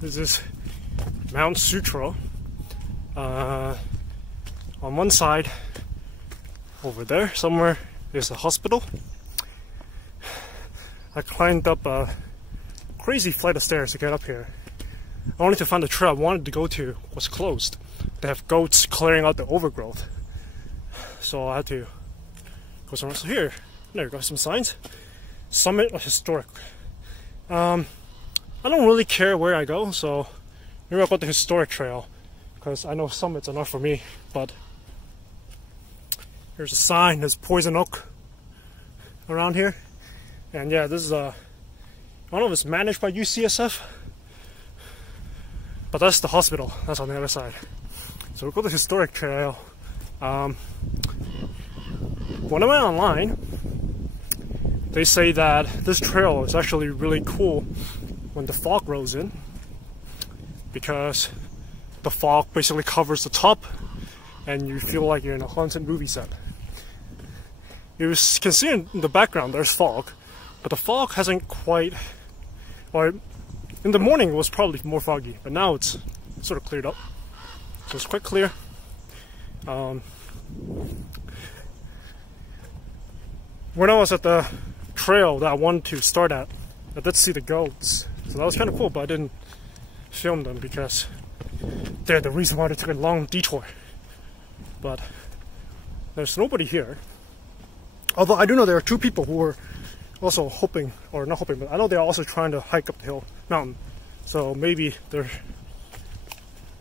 This is Mount Sutro. On one side, over there somewhere, is a hospital. I climbed up a crazy flight of stairs to get up here, only to find the trail I wanted to go to was closed. They have goats clearing out the overgrowth, so I had to go somewhere. So here, there you go, some signs. Summit of Historic. I don't really care where I go, so maybe I'll go the historic trail, because I know summits are not for me. But here's a sign, there's poison oak around here. And yeah, this is I don't know if it's managed by UCSF, but that's the hospital, that's on the other side. So we'll go to the historic trail. When I went online, they say that this trail is actually really cool when the fog rolls in, because the fog basically covers the top and you feel like you're in a haunted movie set. You can see in the background there's fog, but the fog hasn't quite, or in the morning it was probably more foggy, but now it's sort of cleared up. So it's quite clear. When I was at the trail that I wanted to start at, I did see the goats, so that was kind of cool, but I didn't film them because they're the reason why they took a long detour. But there's nobody here, although I do know there are two people who were also hoping, or not hoping, but I know they're also trying to hike up the mountain, so maybe they're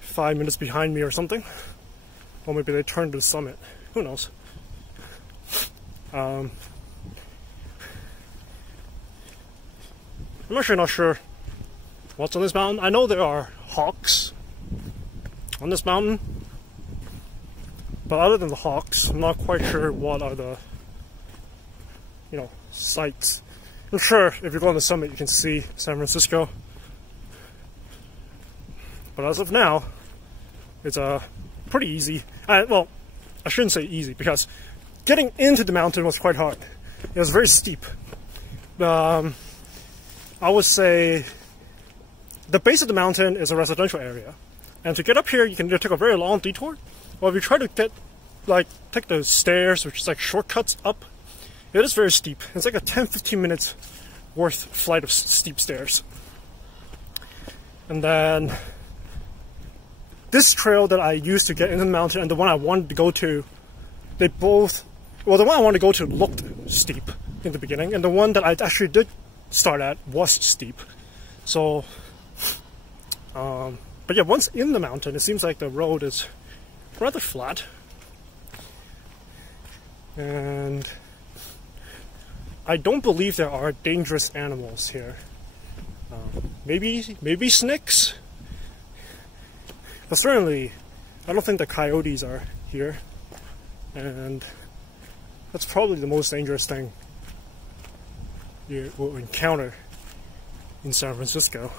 5 minutes behind me or something, or maybe they turned to the summit, who knows. I'm actually not sure what's on this mountain. I know there are hawks on this mountain, but other than the hawks, I'm not quite sure what are the, sights. I'm sure if you go on the summit you can see San Francisco, but as of now, it's pretty easy. Well, I shouldn't say easy, because getting into the mountain was quite hard. It was very steep. I would say the base of the mountain is a residential area, and to get up here you can either take a very long detour, or if you try to take the stairs, which is like shortcuts up, it is very steep. It's like a 10-15 minutes worth flight of steep stairs. And then this trail that I used to get into the mountain and the one I wanted to go to, they both, well, the one I wanted to go to looked steep in the beginning, and the one that I actually did start at was steep. So but yeah, once in the mountain it seems like the road is rather flat, and I don't believe there are dangerous animals here. Maybe snakes, but certainly I don't think the coyotes are here, and that's probably the most dangerous thing you will encounter in San Francisco.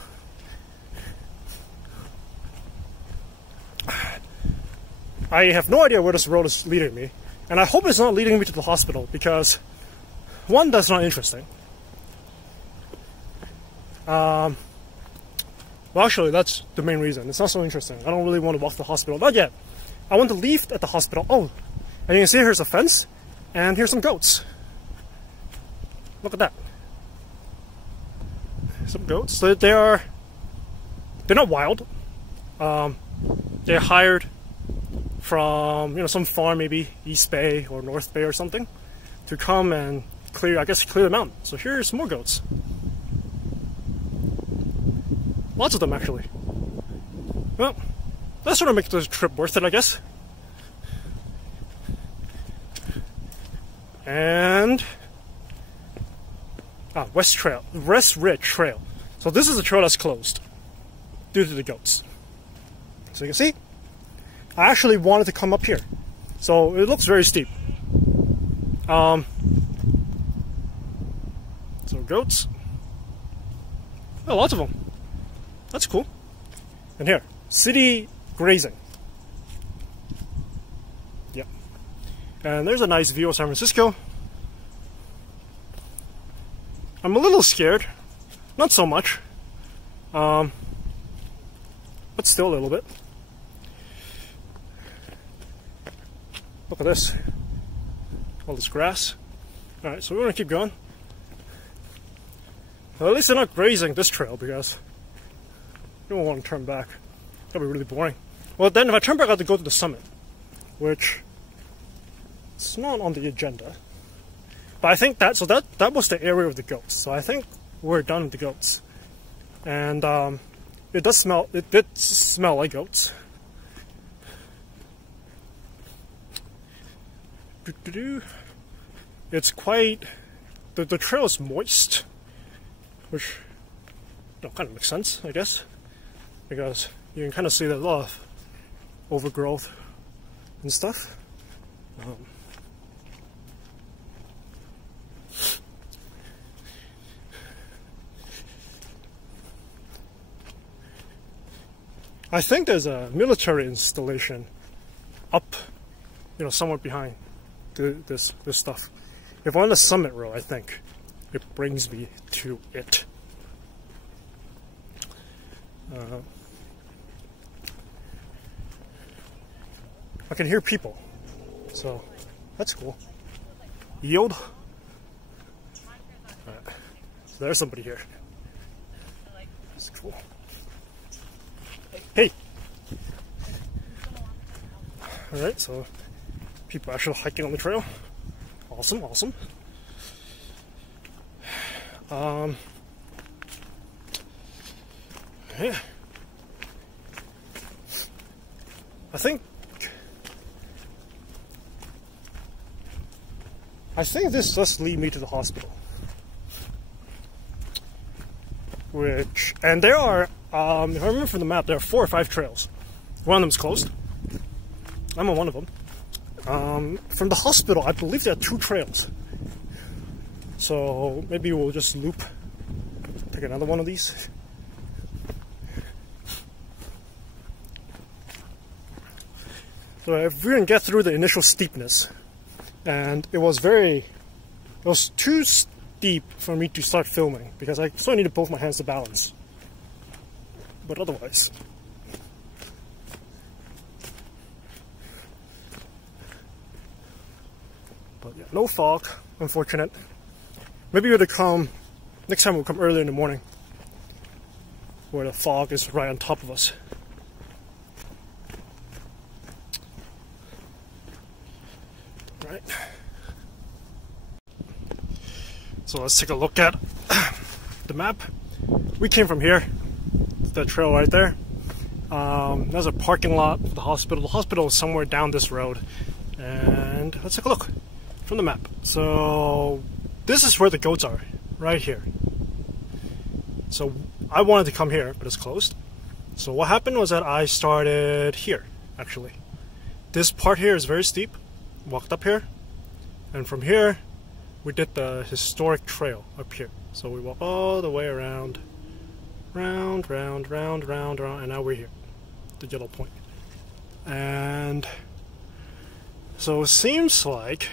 I have no idea where this road is leading me, and I hope it's not leading me to the hospital, because one, that's not interesting. Well, actually, that's the main reason. It's not so interesting. I don't really want to walk to the hospital. Not yet. I want to leave at the hospital. Oh, and you can see here's a fence, and here's some goats. Look at that. Some goats. They're not wild. They're hired from some farm, maybe East Bay or North Bay or something, to come and clear the mountain. So here's more goats. Lots of them, actually. Well, that sort of makes the trip worth it, I guess. And West Ridge Trail. So this is a trail that's closed due to the goats. So you can see, I actually wanted to come up here. So it looks very steep. So goats. Oh, lots of them. That's cool. And here, city grazing. Yep. And there's a nice view of San Francisco. I'm a little scared. Not so much. but still a little bit. Look at this. All this grass. Alright, so we're going to keep going. Well, at least they're not grazing this trail because I don't want to turn back. That'll be really boring. Well, then if I turn back, I have to go to the summit, which it's not on the agenda. But I think that was the area of the goats. So I think we're done with the goats. And it did smell like goats. It's quite, the trail is moist, which kind of makes sense, I guess, because you can kind of see there's a lot of overgrowth and stuff. I think there's a military installation up, somewhere behind this stuff. If we're on the summit row, I think it brings me to it. I can hear people, so that's cool. Yield. Alright, so there's somebody here. That's cool. Hey! Alright, so people actually hiking on the trail. Awesome, awesome. Yeah. I think this does lead me to the hospital. And there are, if I remember from the map, there are 4 or 5 trails. One of them is closed. I'm on one of them. From the hospital, I believe there are 2 trails. So maybe we'll just loop, take another one of these. So if we can get through the initial steepness, and it was too steep for me to start filming because I still needed both my hands to balance. But otherwise, but yeah, no fog, unfortunate. Maybe we'll come next time. We'll come early in the morning, where the fog is right on top of us. Right. So let's take a look at the map. We came from here, the trail right there. There's a parking lot for the hospital. The hospital is somewhere down this road. And let's take a look from the map. So this is where the goats are, right here. So I wanted to come here, but it's closed. So what happened was that I started here, actually. This part here is very steep. Walked up here, and from here we did the historic trail up here. So we walk all the way around, round, and now we're here, the yellow point. And so it seems like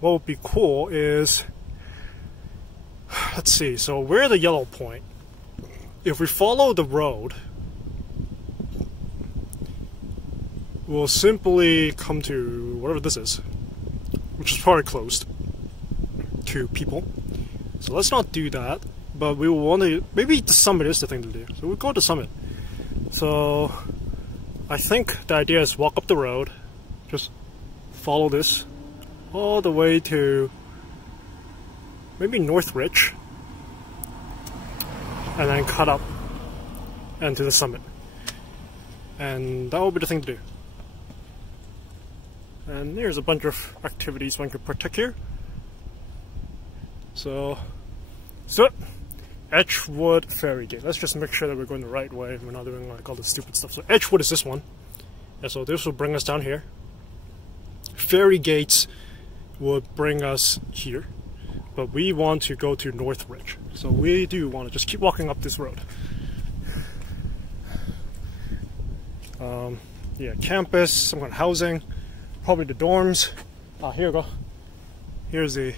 what would be cool is, let's see, so we're the yellow point. If we follow the road, we'll simply come to whatever this is, which is probably closed to people. So let's not do that, but we will want to, maybe the summit is the thing to do. So we'll go to the summit. So I think the idea is walk up the road, just follow this all the way to maybe North Ridge, and then cut up and to the summit. And that will be the thing to do. And there's a bunch of activities one could partake here. So Edgewood Ferry Gate. Let's just make sure that we're going the right way and we're not doing like all the stupid stuff. So Edgewood is this one. And so this will bring us down here. Ferry gates would bring us here. But we want to go to North Ridge. So we do want to just keep walking up this road. Yeah, campus, some kind of housing. Probably the dorms. Here we go. Here's the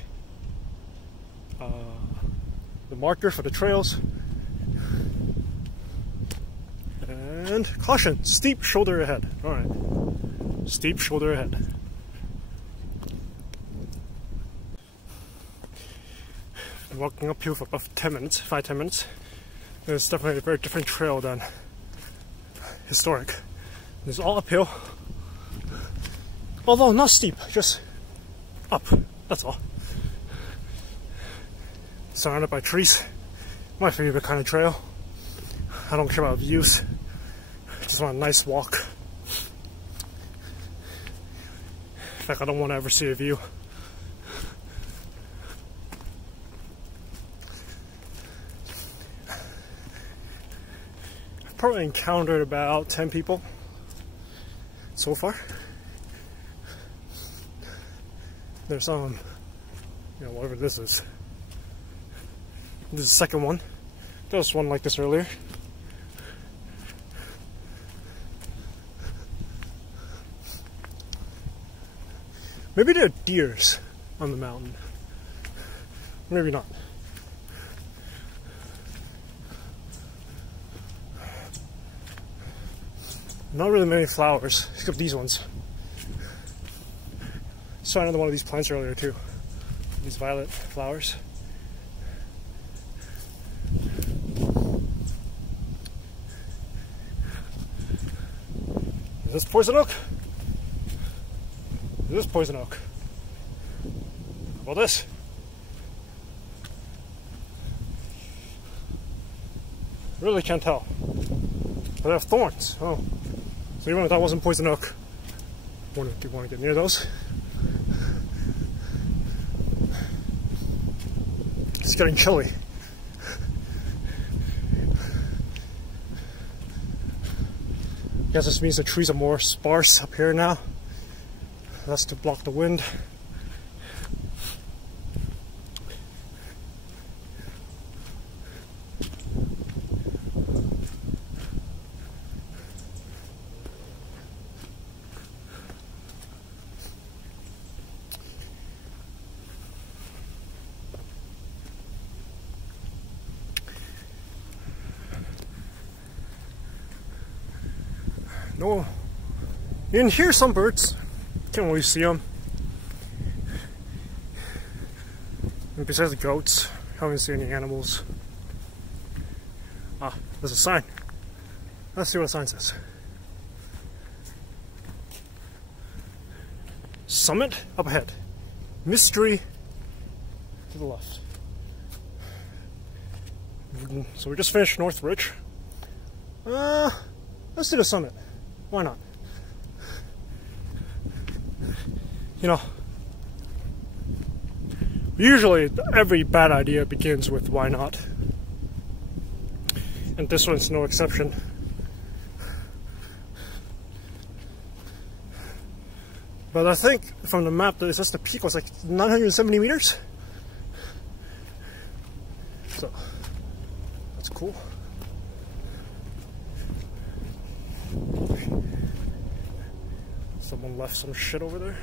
marker for the trails. And caution, steep shoulder ahead. Alright. Steep shoulder ahead. Been walking uphill for about 10 minutes, 5-10 minutes. It's definitely a very different trail than historic. It's all uphill. Although not steep, just up. That's all. Surrounded by trees. My favorite kind of trail. I don't care about views. Just want a nice walk. In fact, I don't want to ever see a view. I've probably encountered about 10 people so far. There's some, whatever this is. This is the second one. There was one like this earlier. Maybe there are deers on the mountain. Maybe not. Not really many flowers, except these ones. Saw another one of these plants earlier too. These violet flowers. Is this poison oak? Is this poison oak? How about this? Really can't tell. But they have thorns. Oh. So even if that wasn't poison oak, do you want to get near those? It's getting chilly. I guess this means the trees are more sparse up here now. That's to block the wind. No, you can hear some birds. Can't really see them. And besides the goats, I haven't seen any animals. Ah, there's a sign. Let's see what the sign says. Summit up ahead. Mystery to the left. So we just finished North Ridge. Let's do the summit. Why not? Usually every bad idea begins with why not. And this one's no exception. But I think from the map that it says the peak was like 970 meters. So that's cool. Someone left some shit over there.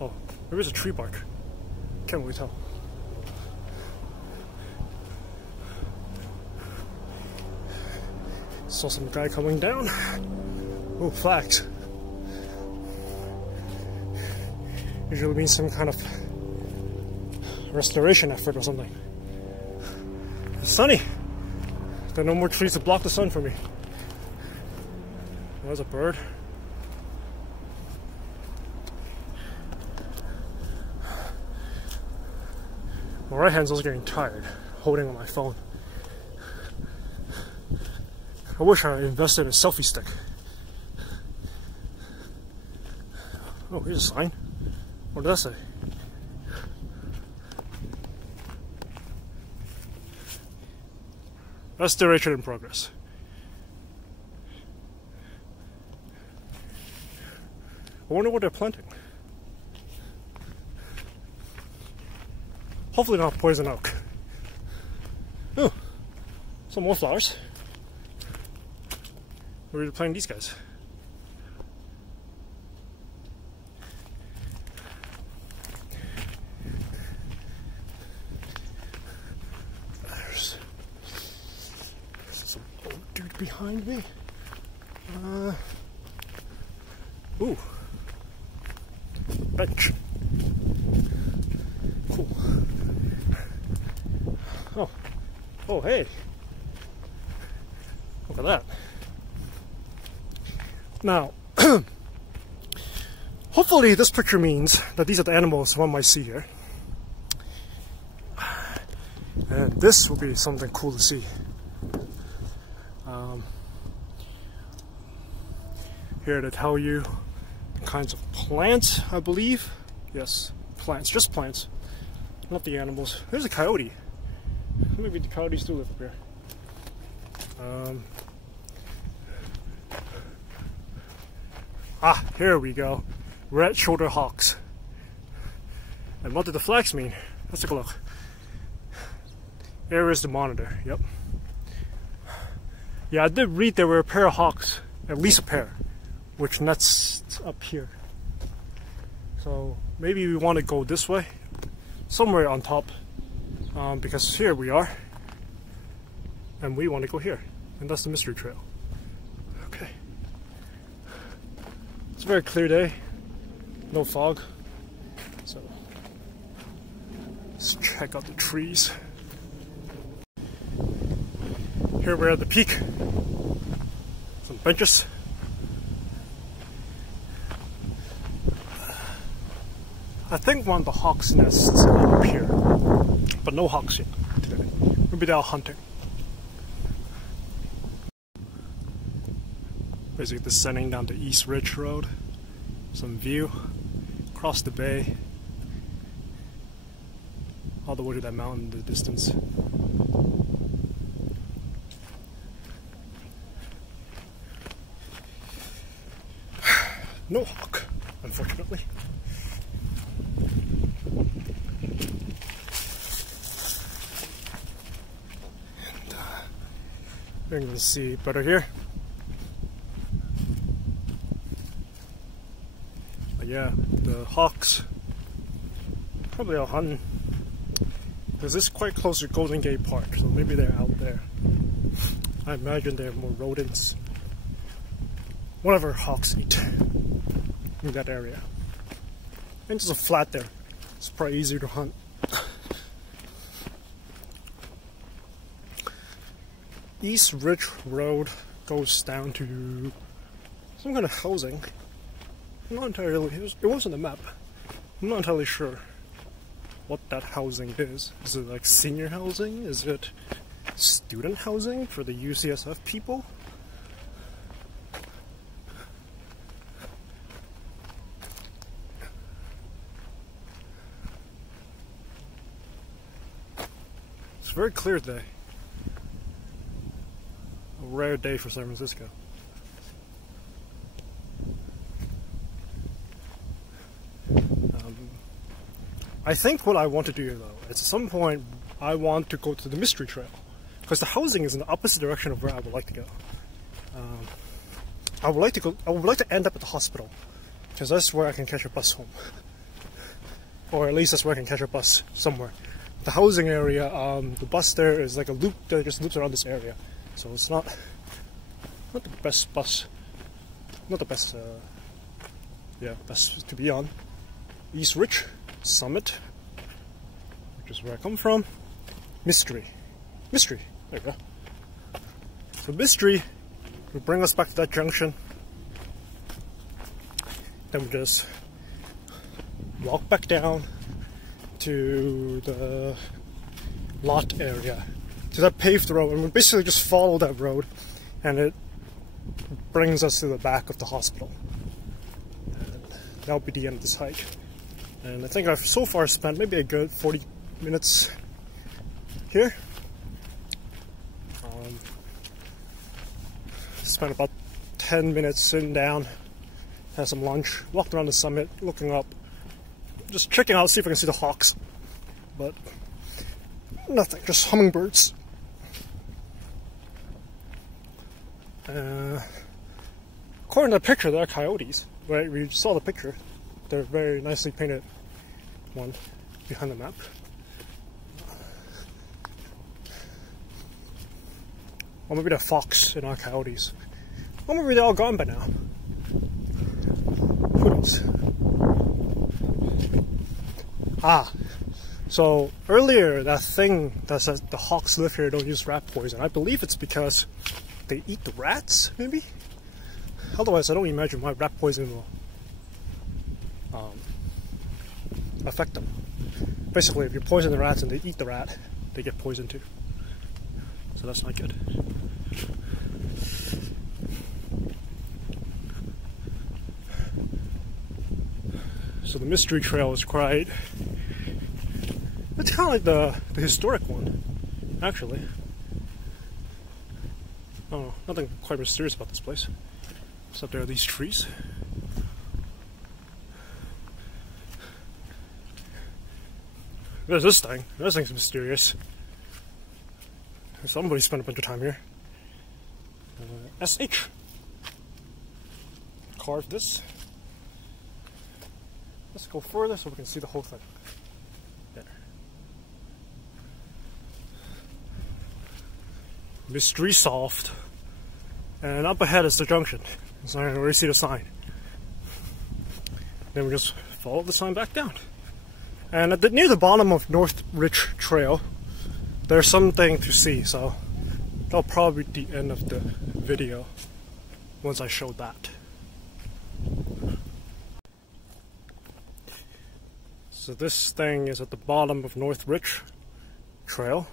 Oh, there is a tree bark. Can't really tell. Saw some guy coming down. Oh, flags. Usually means some kind of restoration effort or something. It's sunny. There are no more trees to block the sun for me. There's a bird. My right hand's also getting tired holding on my phone. I wish I invested in a selfie stick. Oh, here's a sign. What did that say? Restoration in progress. I wonder what they're planting. Hopefully not poison oak. Oh, some more flowers. Where are you planting these guys? behind me. Ooh. Bench. Cool. Oh. Oh, hey. Look at that. Now, hopefully this picture means that these are the animals one might see here. And this will be something cool to see. Here to tell you the kinds of plants, I believe. Yes, plants, just plants, not the animals. There's a coyote. Maybe the coyotes do live up here. Here we go. Red-shouldered hawks. And what do the flags mean? Let's take a look. Areas to monitor, yep. Yeah, I did read there were a pair of hawks, at least a pair, which nests up here. So maybe we want to go this way, somewhere on top, because here we are, and we want to go here, and that's the mystery trail. Okay. It's a very clear day, no fog, so let's check out the trees. Here we're at the peak. Some benches. I think one of the hawks' nests are up here, but no hawks yet today. Maybe they're out hunting. Basically descending down the East Ridge Road. Some view across the bay, all the way to that mountain in the distance. No hawk, unfortunately. And we're going to see better here. But yeah, the hawks probably are hunting. Because this is quite close to Golden Gate Park, so maybe they're out there. I imagine there are more rodents. Whatever hawks eat in that area. And just a flat there. It's probably easier to hunt. East Ridge Road goes down to some kind of housing. I'm not entirely, it wasn't a map. I'm not entirely sure what that housing is. Is it like senior housing? Is it student housing for the UCSF people? It's very clear today. A rare day for San Francisco. I think what I want to do though, is at some point I want to go to the Mystery Trail. Because the housing is in the opposite direction of where I would like to go. I would like to end up at the hospital. Because that's where I can catch a bus home. Or at least that's where I can catch a bus somewhere. The housing area, the bus there is like a loop that just loops around this area. So it's not the best bus. Not the best, best to be on. East Ridge Summit, which is where I come from. Mystery. There you go. So Mystery will bring us back to that junction. Then we just walk back down to the lot area, to that paved road, and we basically just follow that road, and it brings us to the back of the hospital. And that'll be the end of this hike. And I think I've so far spent maybe a good 40 minutes here. Spent about 10 minutes sitting down, had some lunch, walked around the summit, looking up, just checking out, see if I can see the hawks. But nothing, just hummingbirds. According to the picture, there are coyotes. Right, we saw the picture. They're very nicely painted one behind the map. Or maybe they're fox and not coyotes. Or maybe they're all gone by now. Who knows? Ah, so earlier that thing that says the hawks live here don't use rat poison, I believe it's because they eat the rats, maybe? Otherwise, I don't imagine why rat poison will affect them. Basically, if you poison the rats and they eat the rat, they get poisoned too. So that's not good. So the mystery trail is quite... It's kind of like the historic one, actually. Oh, nothing quite mysterious about this place. Except there are these trees. There's this thing. This thing's mysterious. Somebody spent a bunch of time here. SH. Carved this. Let's go further so we can see the whole thing. There. Mystery solved. And up ahead is the junction. So I can already see the sign. Then we just follow the sign back down. And at near the bottom of North Ridge Trail, there's something to see, so that'll probably be the end of the video once I show that. So this thing is at the bottom of North Ridge Trail.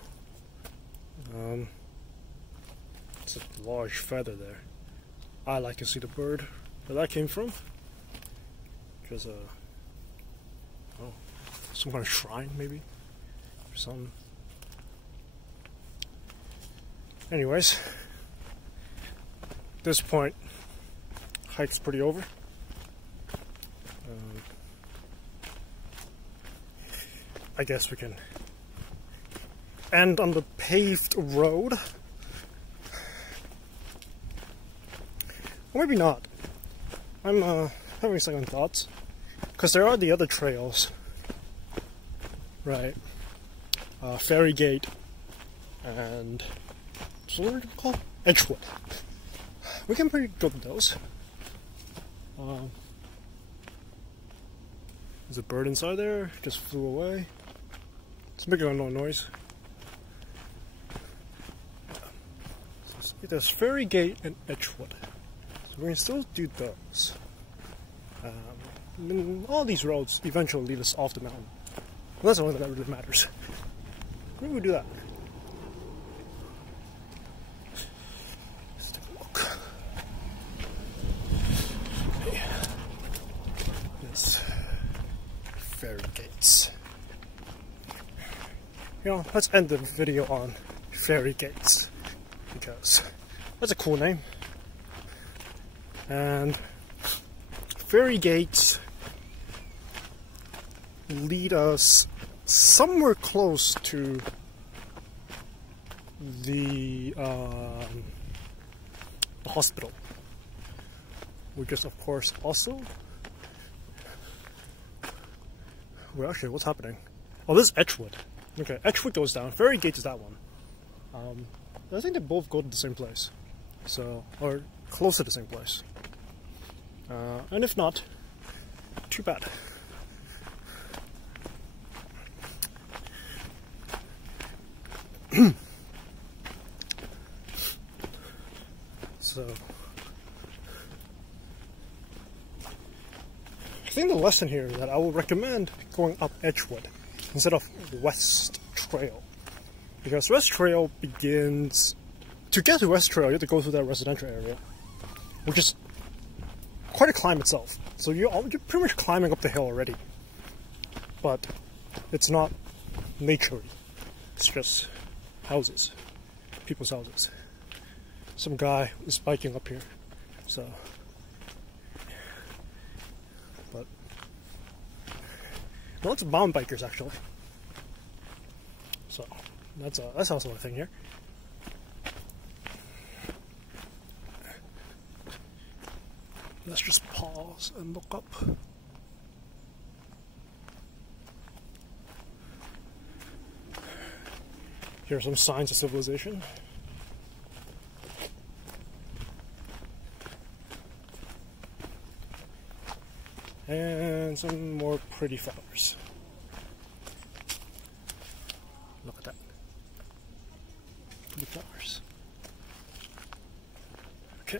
It's a large feather there. I like to see the bird where that came from. Because, oh, some kind of shrine, maybe? Or something. Anyways, at this point, hike's pretty over. I guess we can end on the paved road. Or maybe not. I'm having second thoughts. Because there are the other trails. Right. Ferry Gate and... So what are they called? Edgewood. We can pretty go to those. There's a bird inside there. Just flew away. It's making a no noise. So there's Ferry Gate and Edgewood. So we can still do those. All these roads eventually lead us off the mountain. Well, that's the only thing that really matters. Maybe we do that. Let's take a look. Hey. It's Ferry Gates. You know, let's end the video on Ferry Gates because that's a cool name. And Ferry Gates lead us somewhere close to the hospital, which is of course also... Well, actually, what's happening? Oh, this is Edgewood. Okay, Edgewood goes down. Ferry Gate is that one. I think they both go to the same place, so, or close to the same place. And if not, too bad. So, I think the lesson here is that I will recommend going up Edgewood instead of West Trail, because West Trail begins... To get to West Trail, you have to go through that residential area, which is quite a climb itself. So you're pretty much climbing up the hill already, but it's not nature-y. It's just houses, people's houses. Some guy is biking up here, so. But lots of mountain bikers actually. So that's also a thing here. Let's just pause and look up. Here are some signs of civilization. And some more pretty flowers. Look at that. Pretty flowers. Okay.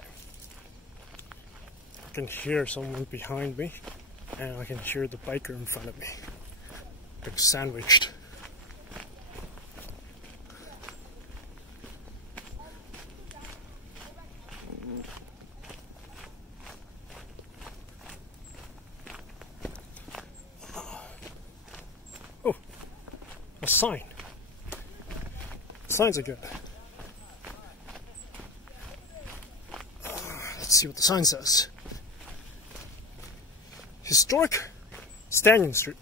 I can hear someone behind me, and I can hear the biker in front of me. They're sandwiched. Oh, a sign. Signs are good. Let's see what the sign says. Historic Stanton Street.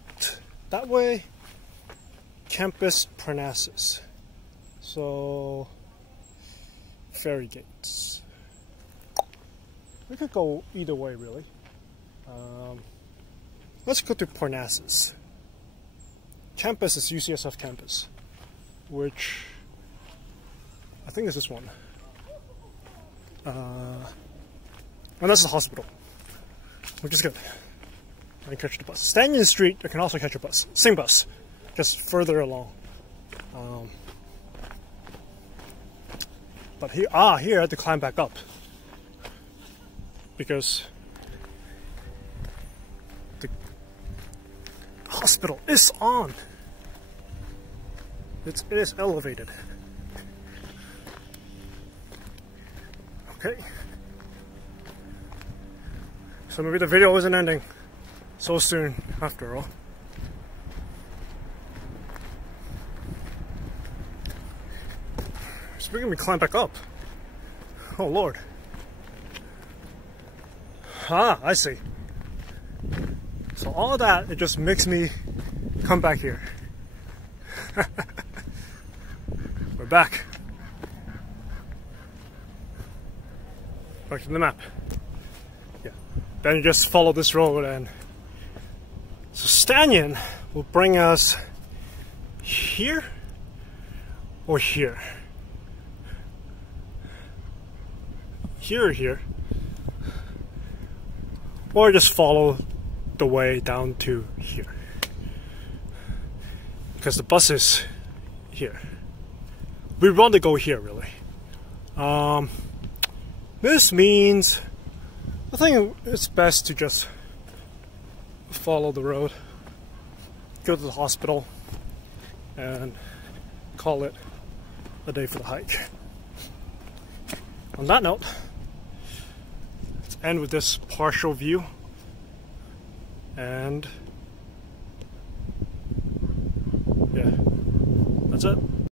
That way, Campus Parnassus. So, ferry gates. We could go either way, really. Let's go to Parnassus. Campus is UCSF campus, which I think is this one. And that's the hospital, which is good. I can catch the bus. Stanton Street, I can also catch a bus. Same bus, just further along. But here I had to climb back up because the hospital is on. It is elevated. Okay. So maybe the video isn't ending so soon after all. It's making me climb back up. Oh Lord. Ah, I see. So all of that, it just makes me come back here. We're back. Back to the map. Yeah. Then you just follow this road, and so Stanton will bring us here or here. Here or here. Or just follow the way down to here. Because the bus is here. We want to go here, really. This means I think it's best to just follow the road, go to the hospital, and call it a day for the hike. On that note, let's end with this partial view, and yeah, that's it.